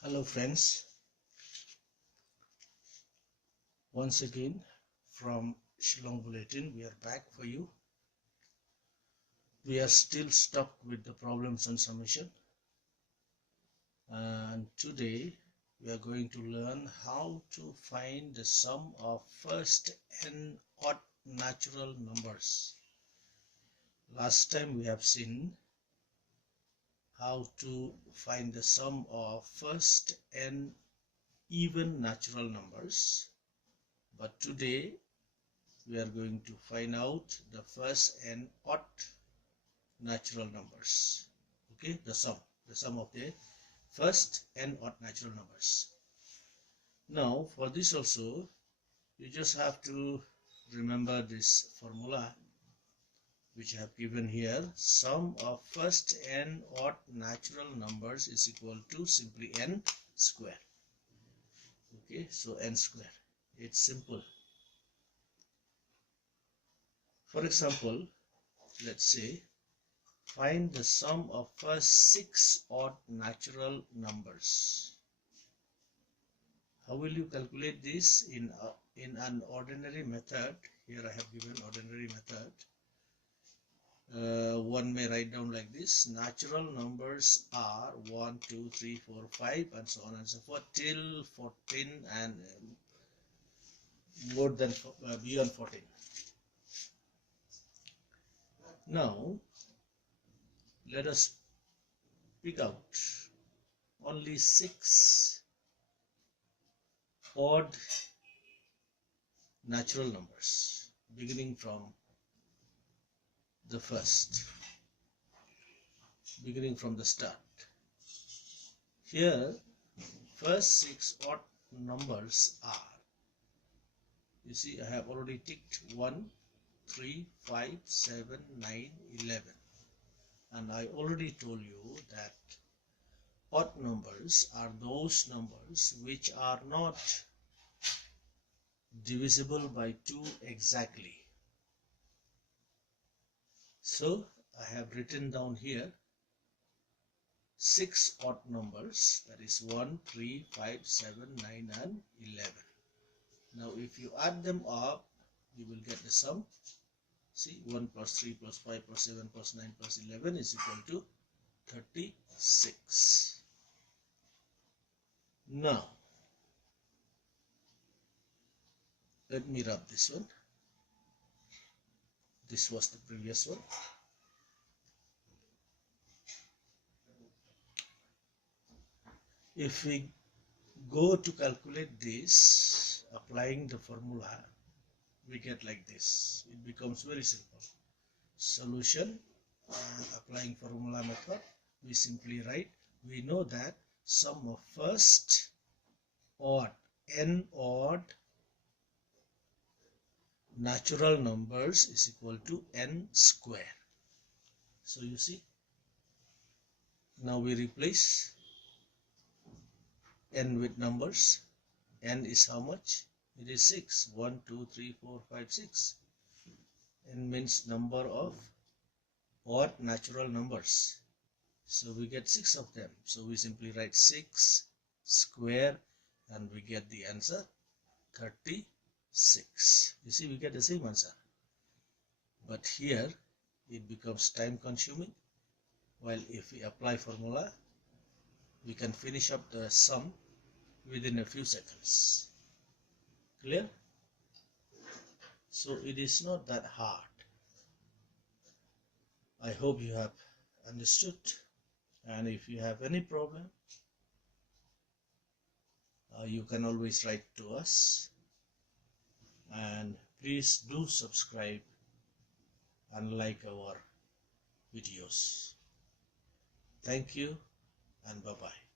Hello friends, once again from Shillong Bulletin, we are back for you. We are still stuck with the problems on summation, and today we are going to learn how to find the sum of first n odd natural numbers. Last time we have seen how to find the sum of first n even natural numbers, but today we are going to find out the first n odd natural numbers. Okay, the sum of the first n odd natural numbers. Now for this also you just have to remember this formula which I have given here. Sum of first n odd natural numbers is equal to simply n square. Okay, so n square, it's simple. For example, let's say find the sum of first 6 odd natural numbers. How will you calculate this? In an ordinary method? Here I have given ordinary method. One may write down like this: natural numbers are 1, 2, 3, 4, 5 and so on and so forth till 14 and more than beyond 14. Now let us pick out only 6 odd natural numbers beginning from the start. Here first 6 odd numbers are, you see, I have already ticked 1, 3, 5, 7, 9, 11. And I already told you that odd numbers are those numbers which are not divisible by 2 exactly. So I have written down here 6 odd numbers, that is 1, 3, 5, 7, 9 and 11. Now if you add them up, you will get the sum. See, 1 plus 3 plus 5 plus 7 plus 9 plus 11 is equal to 36. Now, let me rub this one. This was the previous one. If we go to calculate this, applying the formula, we get like this. It becomes very simple. Solution, and applying formula method, we simply write, we know that sum of first odd n odd natural numbers is equal to n square. So you see, now we replace n with numbers. N is how much? It is 6. 1, 2, 3, 4, 5, 6. N means number of odd natural numbers. So we get 6 of them. So we simply write 6 square and we get the answer 36. You see, we get the same answer. But here it becomes time consuming. While if we apply formula, we can finish up the sum within a few seconds. Clear? So it is not that hard. I hope you have understood, and if you have any problem, you can always write to us, and please do subscribe and like our videos. Thank you and bye-bye.